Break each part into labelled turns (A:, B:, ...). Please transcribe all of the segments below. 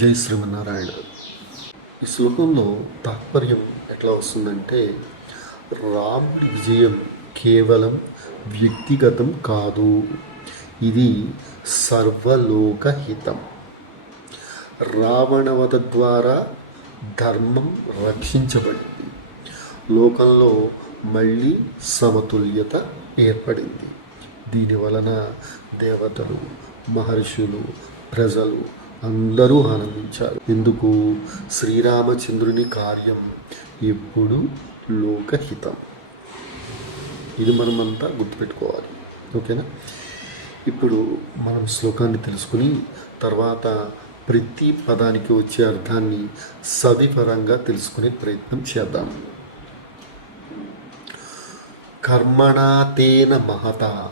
A: జై శ్రీమన్నారాయణ. ఈ శ్లోకంలో తాత్పర్యం ఎట్లా వస్తుందంటే రాముడి విజయం కేవలం వ్యక్తిగతం కాదు. ఇది సర్వలోకహితం. రావణవధ ద్వారా ధర్మం రక్షించబడింది. లోకంలో మళ్ళీ సమతుల్యత ఏర్పడింది. దీని వలన దేవతలు మహర్షులు ప్రజలు అందరూ ఆనందించారు. ఎందుకు? శ్రీరామచంద్రుని కార్యం ఎప్పుడు లోకహితం. ఇది మనమంతా గుర్తుపెట్టుకోవాలి. ఓకేనా? ఇప్పుడు మనం శ్లోకాన్ని తెలుసుకుని తర్వాత ప్రతి పదానికి వచ్చే అర్థాన్ని సవిపరంగా తెలుసుకునే ప్రయత్నం చేద్దాం. కర్మణాతేన మహత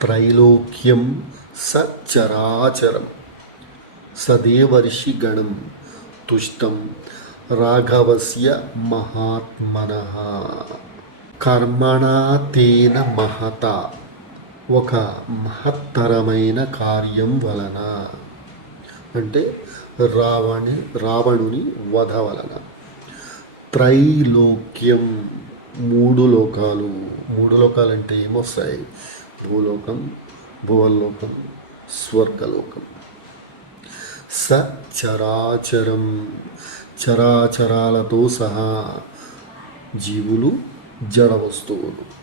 A: త్రైలోక్యం సచరాచరం సదేవర్షి గణం తుష్టం రాఘవస్య మహాత్మన. కర్మణాతేన మహత ఒక మహత్తరమైన కార్యం వలన. అంటే రావణి రావణుని వధ వలన. త్రైలోక్యం మూడు లోకాలు. మూడు లోకాలు అంటే ఏమొస్తాయి? భూలోకం భువల్లోకం స్వర్గలోకం. స చరాచరం చరాచరాలతో సహా జీవులు జడ వస్తువులు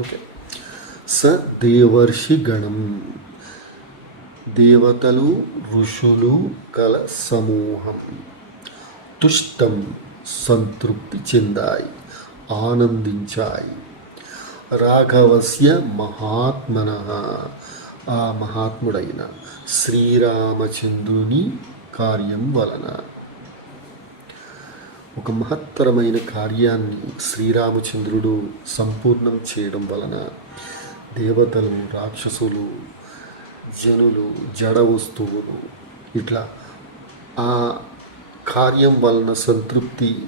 A: ఓకే. స దేవర్షి గణం దేవతలు ఋషులు కల సమూహం. తుష్టం సంతృప్తి చెందాయి ఆనందించాయి. రాఘవస్య మహాత్మన. ఆ మహాత్ముడైన శ్రీరామచంద్రుని కార్యం వలన. ఒక మహత్తరమైన కార్యాన్ని శ్రీరామచంద్రుడు సంపూర్ణం చేయడం వలన దేవతలు రాక్షసులు జనులు జడ వస్తువులు ఇట్లా ఆ కార్యం వలన సంతృప్తి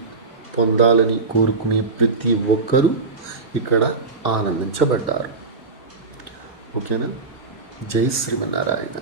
A: పొందాలని కోరుకునే ప్రతి ఒక్కరూ ఇక్కడ ఆనందించబడ్డారు. ఓకేనా? జై శ్రీమన్నారాయణ